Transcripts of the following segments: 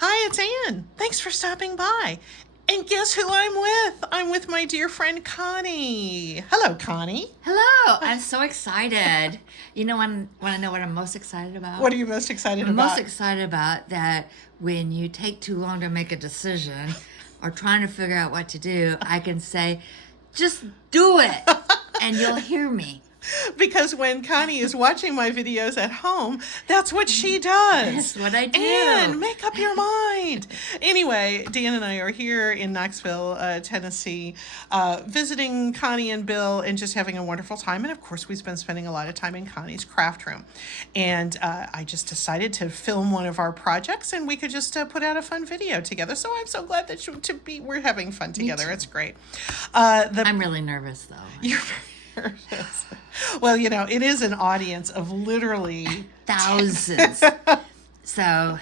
Hi, it's Ann. Thanks for stopping by. And guess who I'm with? I'm with my dear friend Connie. Hello, Connie. Hello, I'm so excited. You know, want to know what I'm most excited about? What are you most excited I'm about? most excited about that when you take too long to make a decision or trying to figure out what to do, I can say, just do it, and you'll hear me. Because when Connie is watching my videos at home, that's what she does. That's what I do. And make up your mind. Anyway, Dan and I are here in Knoxville, Tennessee, visiting Connie and Bill and just having a wonderful time. And of course, we've been spending a lot of time in Connie's craft room. And I just decided to film one of our projects, and we could just put out a fun video together. So I'm so glad that we're having fun together. It's great. I'm really nervous, though. You're very nervous. Well, you know, it is an audience of literally Thousands. So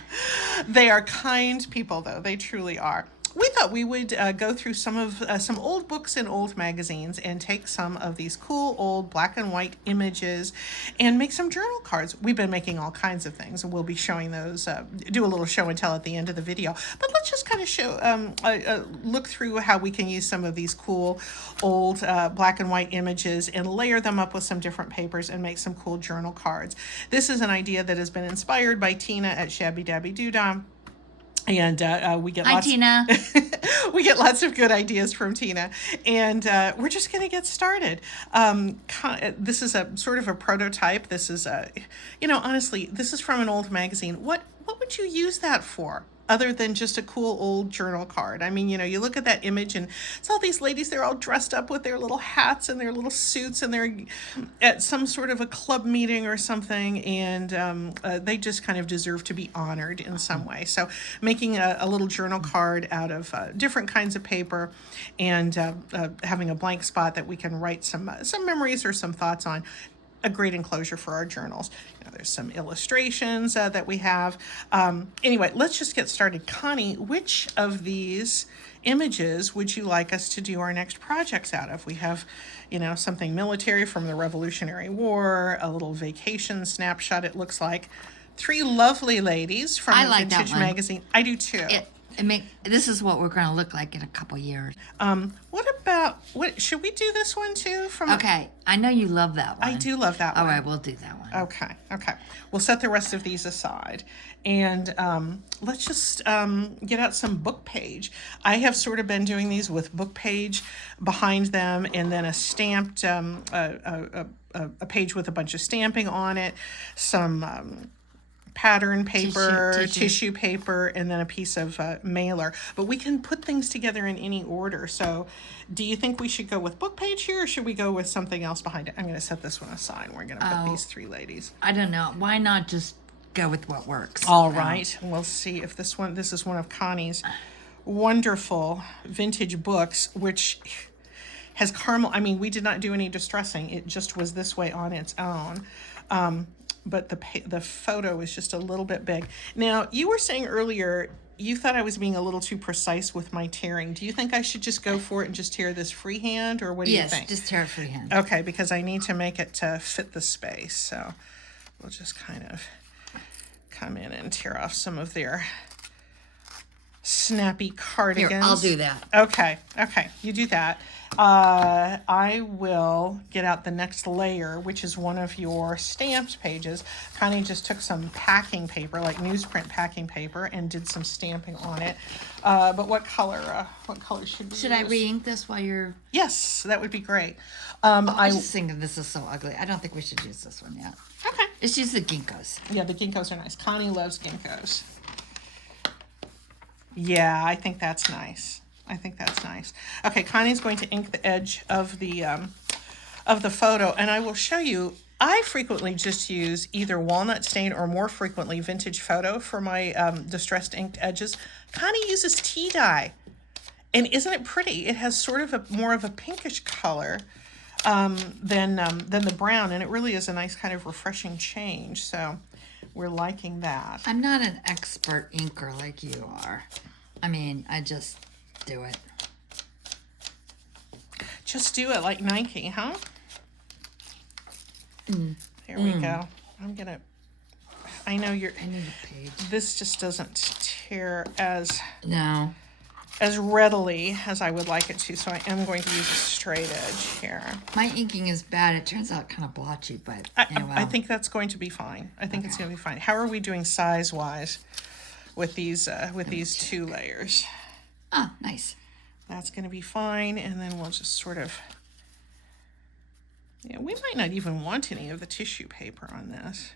they are kind people, though. They truly are. We thought we would go through some old books and old magazines and take some of these cool old black and white images and make some journal cards. We've been making all kinds of things, and we'll be showing those, do a little show and tell at the end of the video. But let's just kind of show, look through how we can use some of these cool old black and white images and layer them up with some different papers and make some cool journal cards. This is an idea that has been inspired by Tina at Shabby Dabby Doodah. And we get hi, Tina. We get lots of good ideas from Tina, and we're just going to get started. This is a sort of a prototype. This is honestly, this is from an old magazine. What would you use that for? Other than just a cool old journal card. I mean, you look at that image and it's all these ladies, they're all dressed up with their little hats and their little suits, and they're at some sort of a club meeting or something, and they just kind of deserve to be honored in some way. So making a little journal card out of different kinds of paper, and having a blank spot that we can write some memories or some thoughts on. A great enclosure for our journals. There's some illustrations that we have. Anyway, let's just get started. Connie, which of these images would you like us to do our next projects out of? We have, something military from the Revolutionary War, a little vacation snapshot, it looks like. Three lovely ladies from I a like that vintage one. magazine. I do too. This is what we're going to look like in a couple years. What should we do this one too? Okay, I know you love that one. I do love that one. All right, we'll do that one. Okay. We'll set the rest of these aside. And let's just get out some book page. I have sort of been doing these with book page behind them, and then a stamped, a page with a bunch of stamping on it, some pattern paper, tissue paper, and then a piece of mailer. But we can put things together in any order. So do you think we should go with book page here, or should we go with something else behind it? I'm going to set this one aside. We're going to put these three ladies. I don't know. Why not just go with what works? All right. We'll see if this is one of Connie's wonderful vintage books, which has caramel. I mean, we did not do any distressing. It just was this way on its own. But the photo is just a little bit big. Now, you were saying earlier you thought I was being a little too precise with my tearing. Do you think I should just go for it and just tear this freehand, or what do you think? Yes, just tear it freehand. Okay, because I need to make it to fit the space. So we'll just kind of come in and tear off some of their snappy cardigans. Here, I'll do that. Okay, you do that. I will get out the next layer, which is one of your stamped pages. Connie just took some packing paper, like newsprint packing paper, and did some stamping on it. But what color should we use? Should I re-ink this while you're... Yes, that would be great. I just think that this is so ugly. I don't think we should use this one yet. Okay. Let's use the ginkgos. Yeah, the ginkgos are nice. Connie loves ginkgos. Yeah, I think that's nice. Okay, Connie's going to ink the edge of the photo, and I will show you. I frequently just use either walnut stain or, more frequently, vintage photo for my distressed inked edges. Connie uses tea dye, and isn't it pretty? It has sort of more of a pinkish color than the brown, and it really is a nice kind of refreshing change. So we're liking that. I'm not an expert inker like you are. I mean, I just do it. Just do it like Nike, huh? There we go. I know you're... I need a page. This just doesn't tear as No. readily as I would like it to, so I am going to use a straight edge here. My inking is bad. It turns out kind of blotchy, but anyway. I think that's going to be fine. I think it's going to be fine. How are we doing size-wise with these 2 layers? Oh, nice. That's going to be fine, and then we'll just sort of... Yeah, we might not even want any of the tissue paper on this,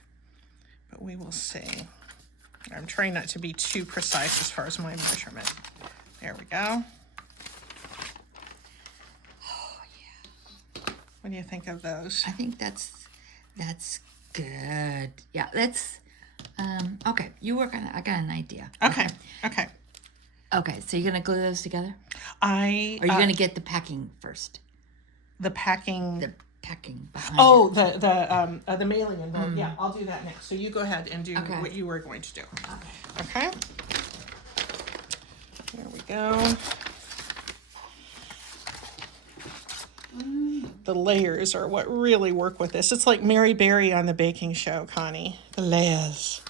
but we will see. I'm trying not to be too precise as far as my measurement. There we go. Oh, yeah. What do you think of those? I think that's good. Yeah, that's... okay, you work on it. I got an idea. Okay. Okay, so you're going to glue those together? Or Are are you going to get the packing first? the packing... The packing behind Oh, it. the mailing envelope. Yeah, I'll do that next. So you go ahead and do Okay. what you were going to do. Okay. Okay. Here we go. The layers are what really work with this. It's like Mary Berry on the baking show, Connie. The layers.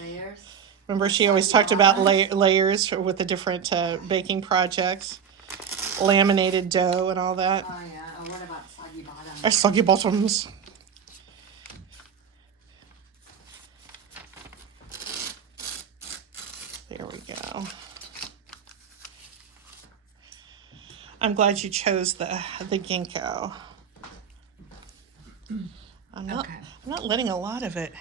Layers. Remember, she always talked about layers with the different baking projects, laminated dough and all that. Oh, yeah. Oh, what about soggy bottom? Or soggy bottoms. There we go. I'm glad you chose the ginkgo. I'm not letting a lot of it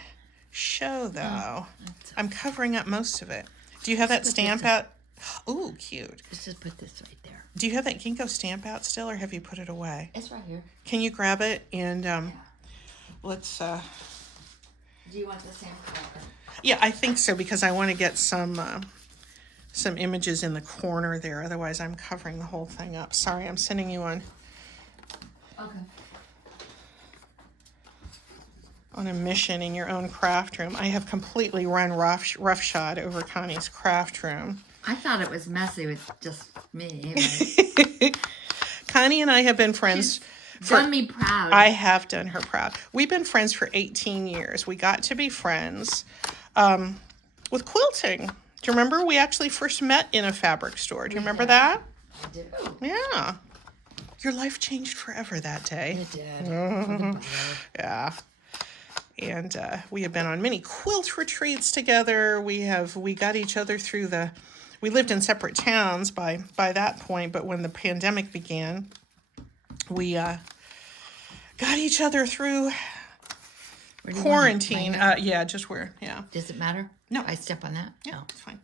show though. I'm covering up most of it. Do you have that stamp out? Ooh, cute. Let's just put this right there. Do you have that ginkgo stamp out still, or have you put it away? It's right here. Can you grab it and let's Do you want the same color? yeah, I think so, because I want to get some images in the corner there. Otherwise, I'm covering the whole thing up. Sorry, I'm sending you on Okay. a mission in your own craft room. I have completely run roughshod over Connie's craft room. I thought it was messy with just me. Connie and I have been friends. Done me proud. I have done her proud. We've been friends for 18 years. We got to be friends with quilting. Do you remember we actually first met in a fabric store? Do you remember that? I do. Yeah. Your life changed forever that day. It did. Yeah. And we have been on many quilt retreats together. We got each other through we lived in separate towns by that point, but when the pandemic began, we got each other through quarantine. Yeah, just where, yeah. Does it matter? No. I step on that? Yeah, it's fine.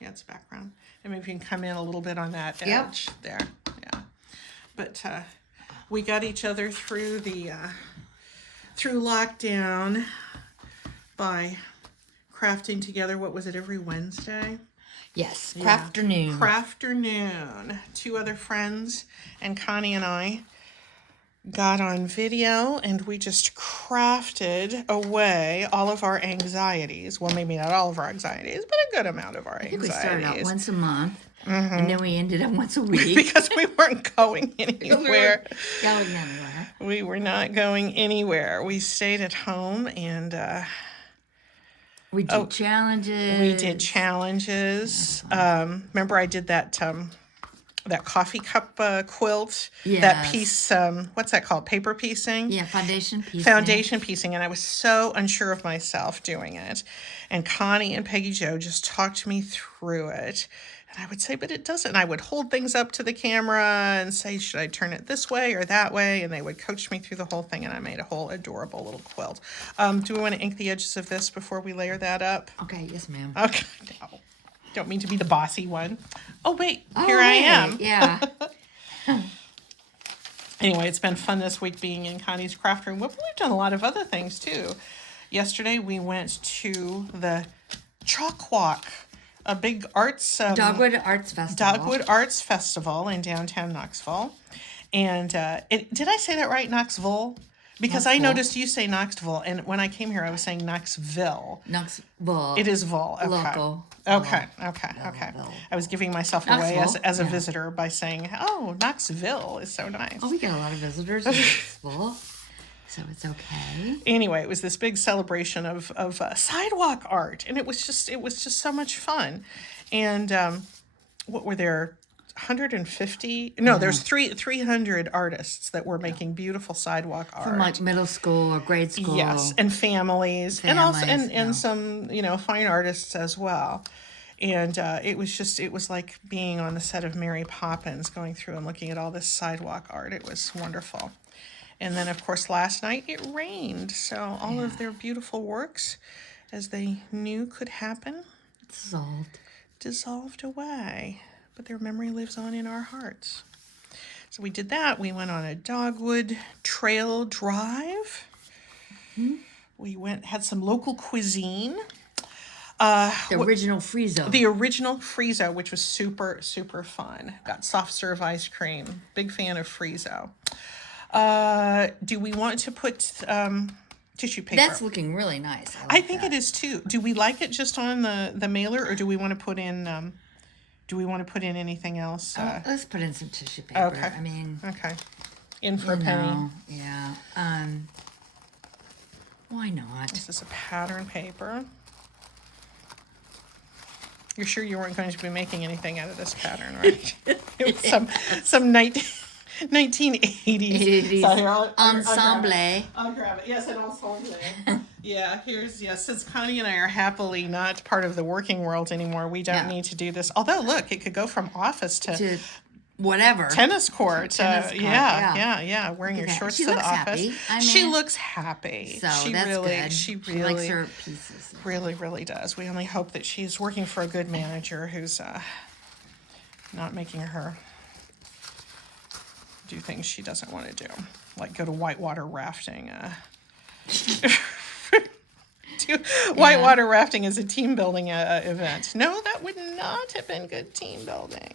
Yeah, it's background. And maybe you can come in a little bit on that Yep. edge there. Yeah. But we got each other through through lockdown by crafting together. What was it, every Wednesday? Yes. Yeah. Crafternoon. Crafternoon. 2 other friends and Connie and I got on video and we just crafted away all of our anxieties. Well, maybe not all of our anxieties, but a good amount of our I think anxieties. we started out once a month, and then we ended up once a week. Because we weren't going anywhere. Going anywhere. We were not going anywhere. We stayed at home and We did challenges. we did challenges. Remember I did that coffee cup quilt? Yes. That piece, what's that called? Paper piecing? Yeah, foundation piecing. Foundation piecing, and I was so unsure of myself doing it. And Connie and Peggy Jo just talked me through it. And I would say, but it doesn't. And I would hold things up to the camera and say, should I turn it this way or that way? And they would coach me through the whole thing, and I made a whole adorable little quilt. Do we want to ink the edges of this before we layer that up? Okay, yes, ma'am. Okay, no. Don't mean to be the bossy one. Oh, wait, here I am. Yeah. Anyway, it's been fun this week being in Connie's craft room. We've done a lot of other things, too. Yesterday, we went to the Chalk Walk, a big arts... Dogwood Arts Festival. Dogwood Arts Festival in downtown Knoxville. And did I say that right, Knoxville? Because I Knoxville. noticed you say Knoxville, and when I came here, I was saying Knoxville. Knoxville. It is Vol. Okay. Local. Okay. Knoxville. I was giving myself away Knoxville, as a yeah. visitor by saying, "Oh, Knoxville is so nice." Oh, we get a lot of visitors in Knoxville. So it's okay. Anyway, it was this big celebration of sidewalk art, and it was just so much fun. And what were there? 150? No, there's 300 artists that were making beautiful sidewalk art. From like middle school or grade school. Yes, and families, and also and yeah. some fine artists as well. And it was like being on the set of Mary Poppins, going through and looking at all this sidewalk art. It was wonderful. And then, of course, last night it rained. So all of their beautiful works, as they knew could happen, dissolved away. But their memory lives on in our hearts. So we did that. We went on a dogwood trail drive. Mm-hmm. We had some local cuisine. The original Friezo. The original Friezo, which was super, super fun. Got soft serve ice cream. Big fan of Friezo. Do we want to put tissue paper? That's looking really nice. I think it is too. Do we like it just on the mailer, or do we want to put in? Do we want to put in anything else? Let's put in some tissue paper. Okay. I mean, okay, in for a penny. Yeah. Why not? This is a pattern paper. You're sure you weren't going to be making anything out of this pattern, right? It was some 1980s. So here, ensemble. I'll grab it. Yes, an ensemble. Yeah, since Connie and I are happily not part of the working world anymore, we don't need to do this. Although, look, it could go from office to whatever. Tennis court. Yeah. Wearing your shorts she to the looks office. Happy. I mean, she looks happy. So she that's really, good. She likes her pieces. Really, really does. We only hope that she's working for a good manager who's not making her do things she doesn't want to do, like go to whitewater rafting. Whitewater rafting is a team building event. No, that would not have been good team building.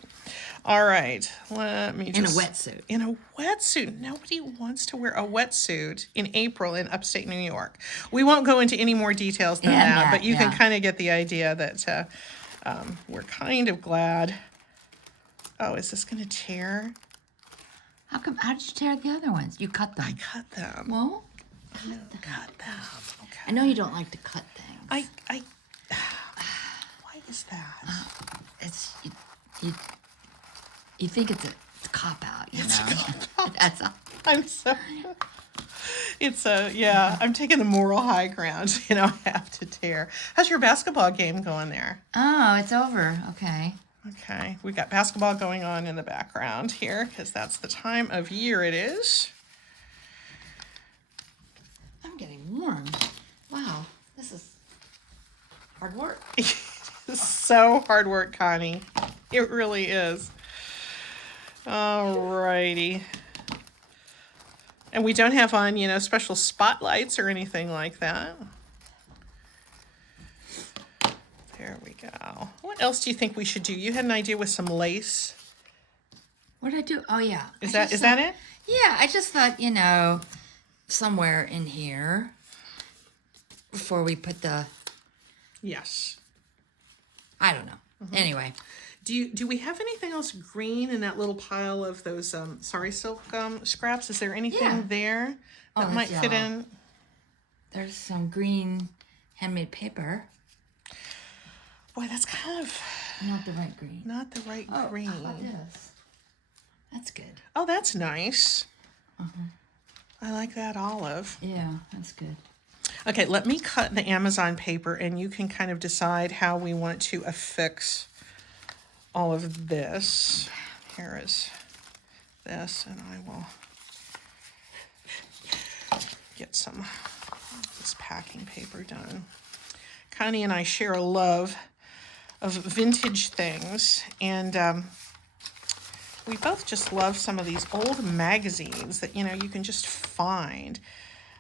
All right, let me just... In a wetsuit. In a wetsuit. Nobody wants to wear a wetsuit in April in upstate New York. We won't go into any more details than that, but you can kind of get the idea that we're kind of glad. Oh, is this going to tear? How did you tear the other ones? You cut them. I cut them. Well, cut them. Okay. I know you don't like to cut things. Why is that? It's you think it's a cop out, you know? That's all. I'm taking the moral high ground. I have to tear. How's your basketball game going there? Oh, it's over. Okay. Okay, we got basketball going on in the background here because that's the time of year it is. I'm getting warm. Wow, this is hard work. So hard work, Connie. It really is. All righty. And we don't have on, special spotlights or anything like that. There we go. What else do you think we should do? You had an idea with some lace. What did I do? Oh, yeah. Is that it? Yeah, I just thought, somewhere in here before we put the... Yes. I don't know. Mm-hmm. Anyway. Do we have anything else green in that little pile of those sari silk scraps? Is there anything there that might fit in? There's some green handmade paper. Boy, that's kind of... Not the right green. Not the right green. How about this? That's good. Oh, that's nice. Uh-huh. I like that olive. Yeah, that's good. Okay, let me cut the Amazon paper, and you can kind of decide how we want to affix all of this. Here is this, and I will get some of this packing paper done. Connie and I share a love of vintage things, and we both just love some of these old magazines that, you can just find.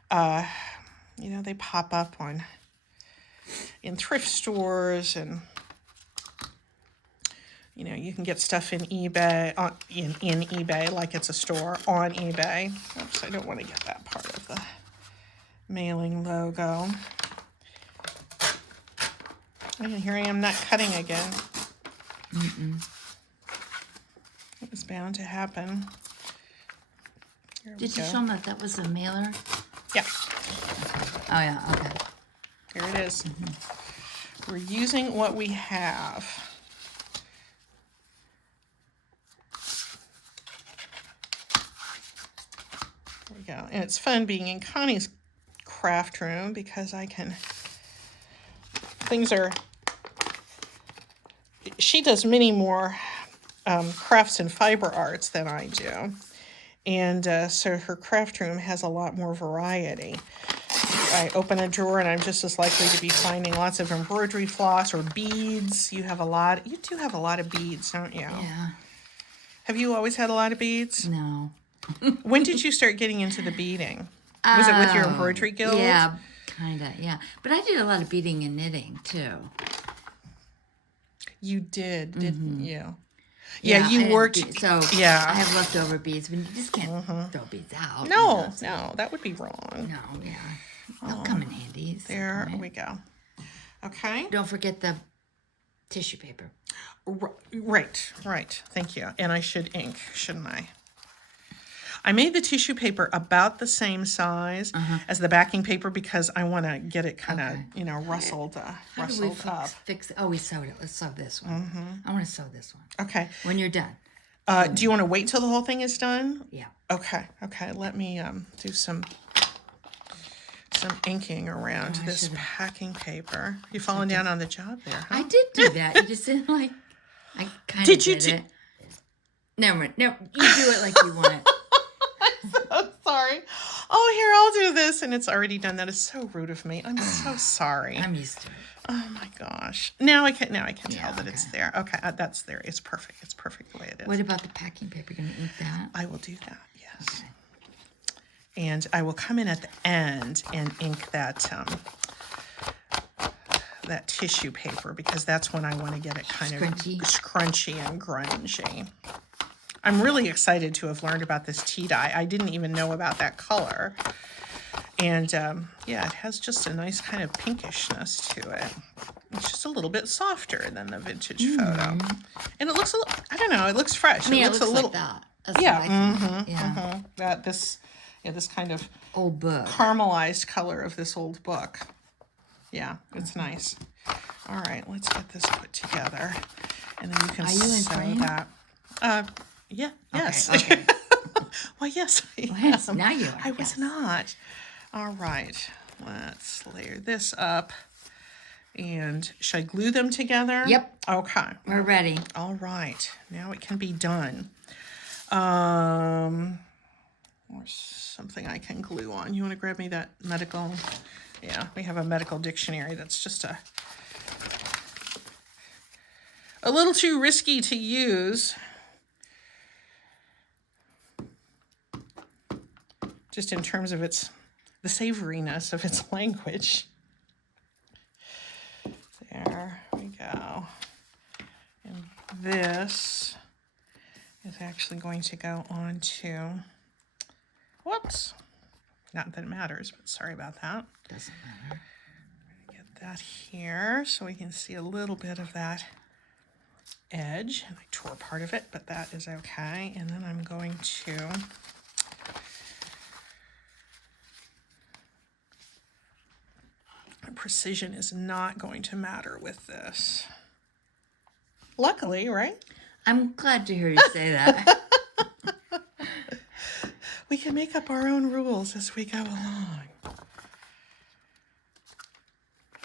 They pop up in thrift stores, and you can get stuff in eBay, in eBay, like it's a store on eBay. Oops, I don't want to get that part of the mailing logo. And here I am not cutting again. It was bound to happen. Did you show them that was a mailer? Yeah, Oh, yeah, okay. here it is. We're using what we have. There we go. And it's fun being in Connie's craft room because she does many more crafts and fiber arts than I do. And so her craft room has a lot more variety. I open a drawer and I'm just as likely to be finding lots of embroidery floss or beads. You do have a lot of beads, don't you? Yeah. Have you always had a lot of beads? No. When did you start getting into the beading? Was it with your embroidery guild? Yeah, kind of, yeah. But I did a lot of beading and knitting, too. You didn't you? Yeah, you I worked. So yeah. I have leftover beads, but you just can't throw beads out. No, that would be wrong. No, yeah. They'll come in handy. There we go. Okay. Don't forget the tissue paper. Right. Thank you. And I should ink, shouldn't I? I made the tissue paper about the same size as the backing paper because I want to get it kind of rustled up. Fix? Oh, we sewed it. Let's sew this one. I want to sew this one. Okay. When you're done. Do you want to wait till the whole thing is done? Yeah. Okay. Let me do some inking around this packing paper. You falling down on the job there, huh? I did do that. You just didn't I kind of did it. No, you do it like you want it. I'm so sorry. Oh, here, I'll do this, and it's already done. That is so rude of me. I'm so sorry. I'm used to it. Oh my gosh. Now I can tell that it's there. Okay, that's there. It's perfect. It's perfect the way it is. What about the packing paper? You're gonna ink that? I will do that. Yes. Okay. And I will come in at the end and ink that tissue paper because that's when I want to get it kind of scrunchy and grungy. I'm really excited to have learned about this tea dye. I didn't even know about that color. And yeah, it has just a nice kind of pinkishness to it. It's just a little bit softer than the vintage photo. And it looks I don't know, it looks fresh. Yeah, it looks a little like that. That's this kind of old book. Caramelized color of this old book. Yeah, it's nice. All right, let's get this put together. And then you can sew that. Yeah, yes. Okay. Well, yes, now you are. I was not. All right, let's layer this up. And should I glue them together? Yep. Okay. We're ready. All right, now it can be done. Or something I can glue on. You want to grab me that medical? Yeah, we have a medical dictionary that's just a little too risky to use. Just in terms of the savoriness of its language. There we go. And this is actually going to go on to, whoops, not that it matters, but sorry about that. Doesn't matter. Get that here so we can see a little bit of that edge. And I tore part of it, but that is okay. And then I'm going to precision is not going to matter with this. Luckily, right? I'm glad to hear you say that. We can make up our own rules as we go along.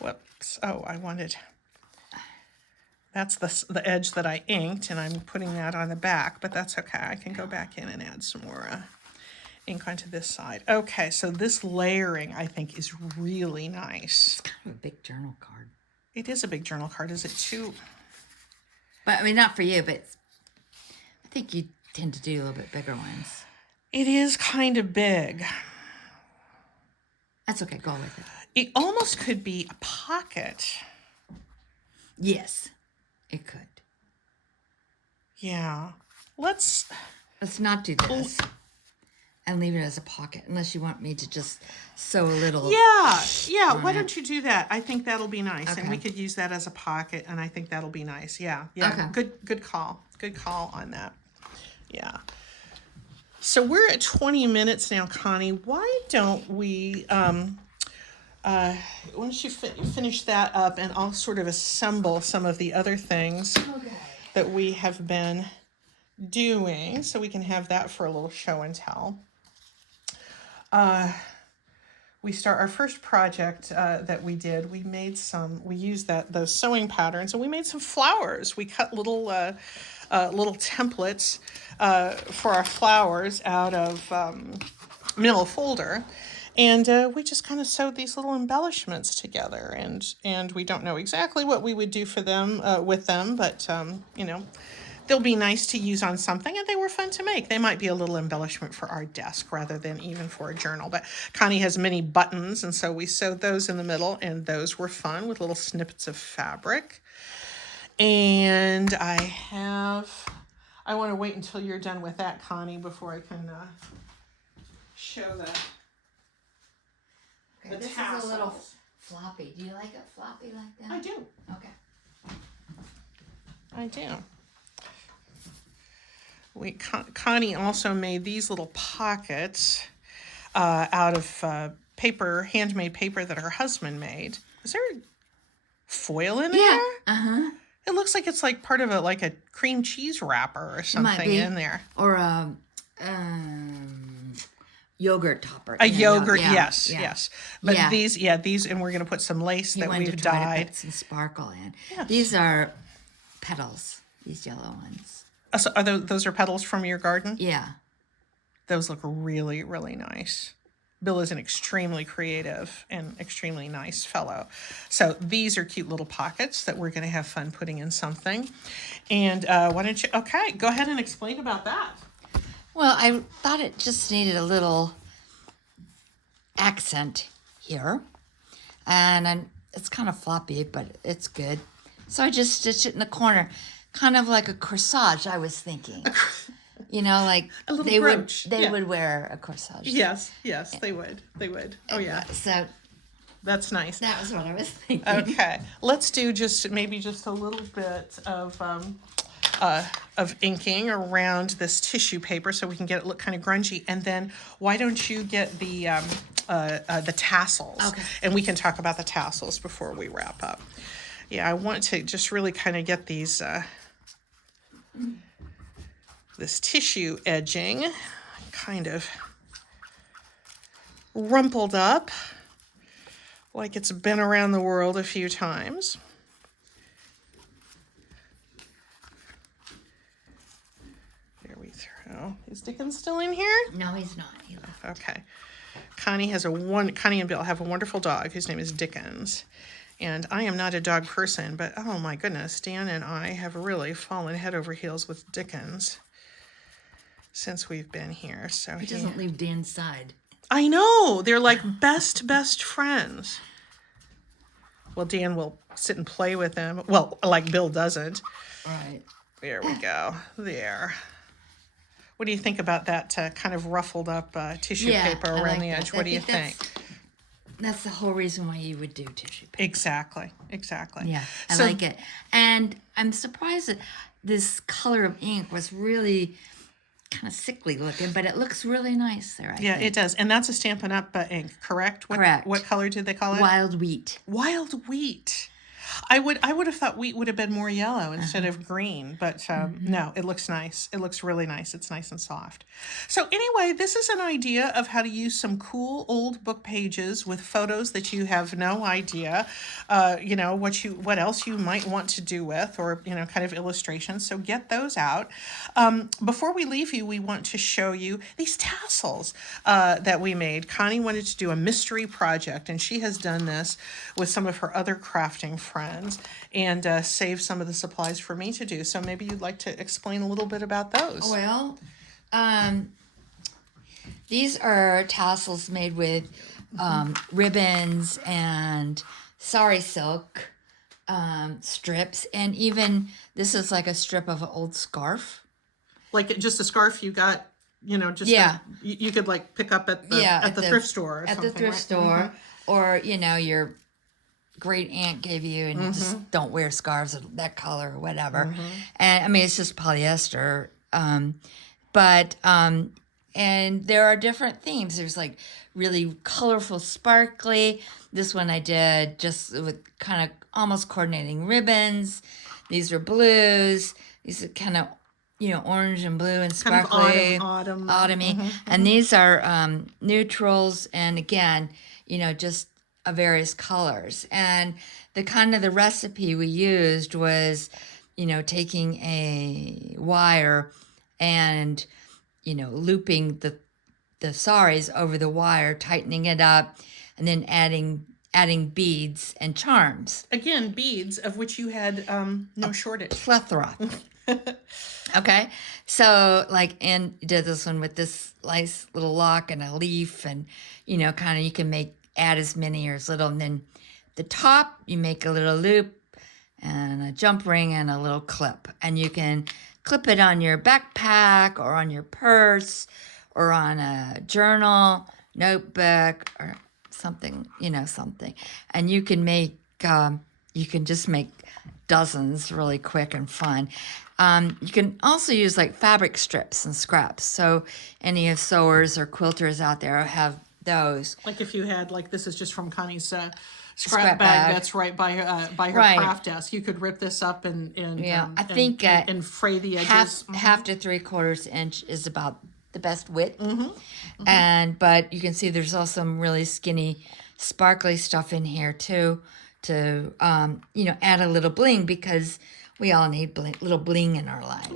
Whoops. Oh, that's the edge that I inked, and I'm putting that on the back, but that's okay. I can go back in and add some more ink onto this side. Okay, so this layering, I think, is really nice. It's kind of a big journal card. It is a big journal card. Is it too? But I mean, not for you, but I think you tend to do a little bit bigger ones. It is kind of big. That's okay. Go with it. It almost could be a pocket. Yes, it could. Yeah. Let's not do this and leave it as a pocket unless you want me to just sew a little. Yeah. Why don't you do that? I think that'll be nice. Okay. And we could use that as a pocket, and I think that'll be nice. Yeah. Okay. Good call. Good call on that. Yeah. So we're at 20 minutes now, Connie. Why don't we, why don't you finish that up and I'll sort of assemble some of the other things Okay. that we have been doing so we can have that for a little show and tell. We start our first project that we did. We used those sewing patterns and we made some flowers. We cut little templates for our flowers out of Mill Folder. And we just kind of sewed these little embellishments together, and we don't know exactly what we would do for them with them, but they'll be nice to use on something, and they were fun to make. They might be a little embellishment for our desk rather than even for a journal. But Connie has many buttons, and so we sewed those in the middle, and those were fun with little snippets of fabric. And I want to wait until you're done with that, Connie, before I can show Okay, this tassels. is a little floppy. Do you like it floppy like that? I do. Okay. I do. Connie also made these little pockets out of handmade paper that her husband made. Is there foil in there? Yeah. Uh-huh. It looks like it's like part of a cream cheese wrapper or something in there. Or a yogurt topper. A yogurt, yeah, yes, yeah. yes. But Yeah. these, and we're going to put some lace He that wanted we've to try to dyed. put some sparkle in. Yes. These are petals. These yellow ones. So those are petals from your garden? Yeah. Those look really, really nice. Bill is an extremely creative and extremely nice fellow. So these are cute little pockets that we're going to have fun putting in something. And why don't you, okay, go ahead and explain about that. Well, I thought it just needed a little accent here. And it's kind of floppy, but it's good. So I just stitched it in the corner. Kind of like a corsage, I was thinking. Like a little they brooch. would wear a corsage. Yes, they would. Oh, yeah. So That's nice. that was what I was thinking. Okay, let's do maybe just a little bit of inking around this tissue paper so we can get it look kind of grungy. And then why don't you get the tassels? Okay. And we can talk about the tassels before we wrap up. Yeah, I want to just really kind of get these this tissue edging kind of rumpled up like it's been around the world a few times. There we throw. Is Dickens still in here? No, he's not. He left. Okay. Connie and Bill have a wonderful dog whose name is Dickens. And I am not a dog person, but oh my goodness, Dan and I have really fallen head over heels with Dickens since we've been here. So He doesn't leave Dan's side. I know. They're like best friends. Well, Dan will sit and play with them. Well, like Bill doesn't. Right. There we go. There. What do you think about that kind of ruffled up tissue paper I around like the that. edge? What do you think? That's the whole reason why you would do tissue paper. Exactly. Yeah, I So- like it. And I'm surprised that this color of ink was really kind of sickly looking, but it looks really nice there, I Yeah, think. it does. And that's a Stampin' Up ink, correct? Correct. What color did they call it? Wild wheat. Wild wheat. I would have thought wheat would have been more yellow instead of green, but no, it looks nice. It looks really nice. It's nice and soft. So anyway, this is an idea of how to use some cool old book pages with photos that you have no idea, what else you might want to do with, or kind of illustrations. So get those out. Before we leave you, we want to show you these tassels that we made. Connie wanted to do a mystery project, and she has done this with some of her other crafting friends and saved some of the supplies for me to do. So maybe you'd like to explain a little bit about those. Well, these are tassels made with ribbons and sari silk strips, and even this is like a strip of an old scarf. Like just a scarf you got, just Yeah. you could like pick up at the thrift store or at something. the thrift right? store, or your great aunt gave you, and you just don't wear scarves of that color or whatever. And I mean, it's just polyester. But and there are different themes. There's like really colorful, sparkly. This one I did just with kind of almost coordinating ribbons. These are blues. These are kind of, orange and blue and Kind of sparkly. autumn. Autumny. And these are neutrals, and again, just various colors. And the recipe we used was, taking a wire and, looping the saris over the wire, tightening it up, and then adding beads and charms. Again, beads, of which you had no shortage. Plethora. Okay, so and did this one with this nice little lock and a leaf, and kind of you can add as many or as little, and then the top you make a little loop and a jump ring and a little clip, and you can clip it on your backpack or on your purse or on a journal, notebook, or something, something, and you can just make dozens really quick and fun. You can also use like fabric strips and scraps. So any of sewers or quilters out there have those. Like if you had, this is just from Connie's scrap Scrap bag bag. that's right by her Right. craft desk. You could rip this up and I think and fray the edges. half to 3/4 inch is about the best width. But you can see there's also some really skinny, sparkly stuff in here too, to add a little bling, because we all need little bling in our lives.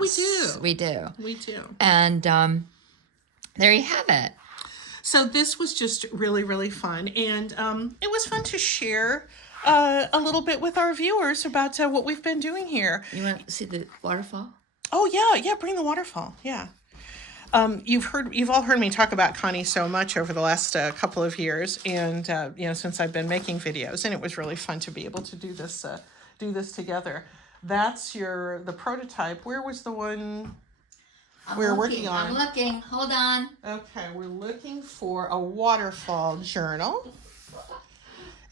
We do. We do. And there you have it. So this was just really, really fun. And it was fun to share a little bit with our viewers about what we've been doing here. You want to see the waterfall? Oh, yeah. Bring the waterfall. Yeah. You've all heard me talk about Connie so much over the last couple of years, and since I've been making videos, and it was really fun to be able to do this together. That's the prototype. Where was the one we're working on? I'm looking. Hold on. Okay, we're looking for a waterfall journal.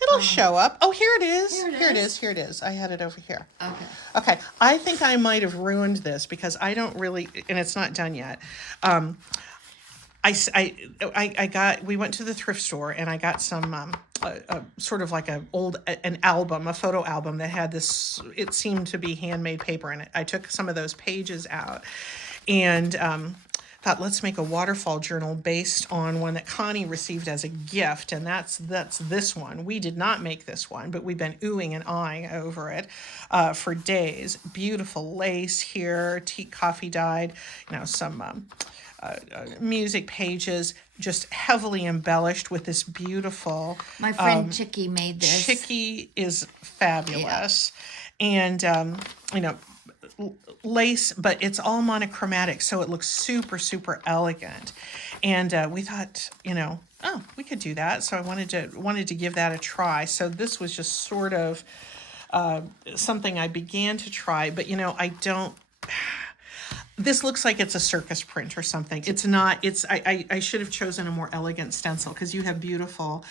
It'll show up. Oh, here it is. Here it is. I had it over here. Okay. I think I might have ruined this because I don't really, and it's not done yet. We went to the thrift store and I got some sort of like an album, a photo album that had this, it seemed to be handmade paper in it. I took some of those pages out and thought, let's make a waterfall journal based on one that Connie received as a gift, and that's this one. We did not make this one, but we've been oohing and eyeing over it for days. Beautiful lace here, tea, coffee dyed, some music pages, just heavily embellished with this beautiful. My friend Chicky made this. Chicky is fabulous, and lace, but it's all monochromatic, so it looks super, super elegant. And we thought, we could do that. So I wanted to give that a try. So this was just sort of something I began to try, but I don't. This looks like it's a circus print or something. It's not. I should have chosen a more elegant stencil because you have beautiful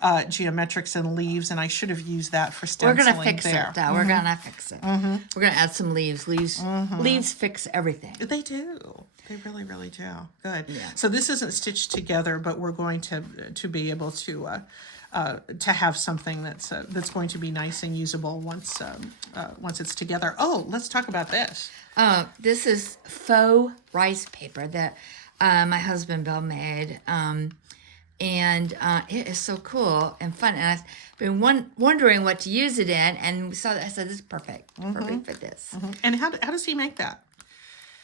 geometrics and leaves, and I should have used that for stenciling. We're gonna fix there. it, though. We're gonna fix it. We're gonna add some leaves. Leaves fix everything. They do. They really, really do. Good. Yeah. So this isn't stitched together, but we're going to be able to have something that's going to be nice and usable once it's together. Oh, let's talk about this. This is faux rice paper that my husband Bill made. And it is so cool and fun. And I've been wondering what to use it in, and saw that. I said, "This is perfect. Perfect for this." And how does he make that?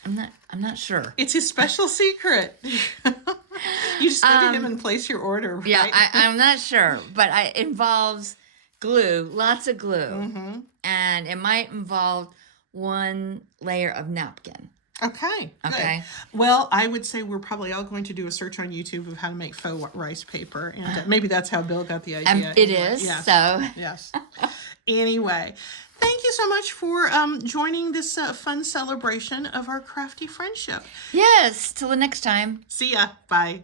I'm not sure. It's his special secret. You just go to him and place your order, right? Yeah, I'm not sure, but it involves glue, lots of glue, and it might involve one layer of napkin. Okay. Okay. Good. Well, I would say we're probably all going to do a search on YouTube of how to make faux rice paper, and maybe that's how Bill got the idea. It is. Yes. So. Yes. Anyway, thank you so much for joining this fun celebration of our crafty friendship. Yes. Till the next time. See ya. Bye.